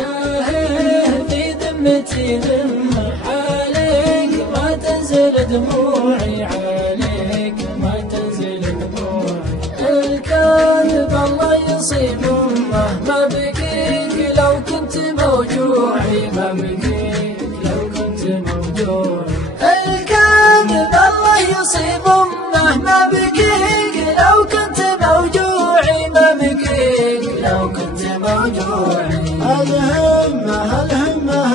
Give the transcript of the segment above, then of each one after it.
يا هيه في ذمتي ذمة عليك ما تنزل دموعي، عليك ما تنزل دموعي. الكاذب الله يصيب مهما بقيك، لو كنت موجوعي ما بقيك لو كنت موجوعي. الكاذب الله يصيب مهما بقيك، لو كنت موجوعي ما بقيك لو كنت موجوعي.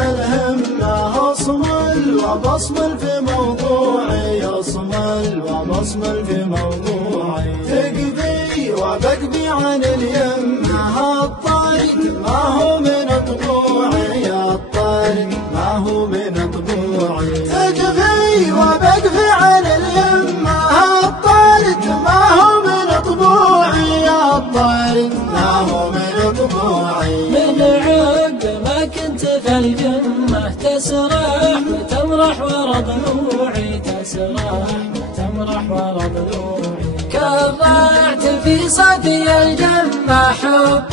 الهمة أصمل وبصمل في موضوعي، أصمل وبصمل في موضوعي. تقضي وبقضي عن اليمة، الطارق ما هو من طبوعي، الطارق ما هو من طبوعي. تقضي وبقضي عن اليمة، الطارق ما هو من طبوعي، الطارق ما هو من طبوعي. من عقب ما كنت في الجنة تسرح وتمرح ورا ضلوعي، تسرح وتمرح ورا ضلوعي. كرعت في صدي الجنة حب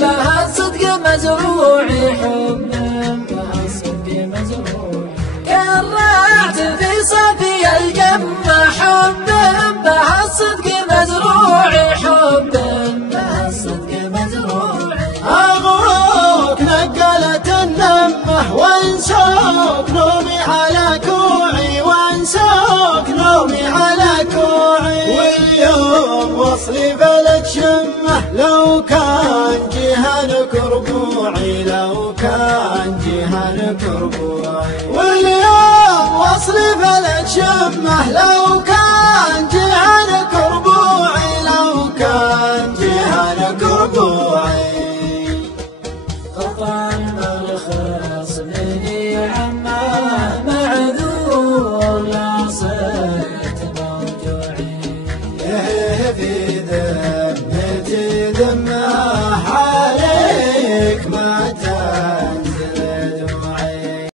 بها الصدق مزروعي، حب بها الصدق مزروعي. كرعت في صدي الجنة حب بها الصدق مزروعي، حب بها الصدق مزروعي. أغروك نقلت النمة وانسوك نومي على كوعي، وانسوك نومي على كوعي. واليوم وصلي بلد شمة، لو كان جهنك ربوعي، لو كان جهنك ربوعي. واليوم وصلي بلد شمة، لو كان جهنك ربوعي، لو كان جهنك ربوعي. قطع الخير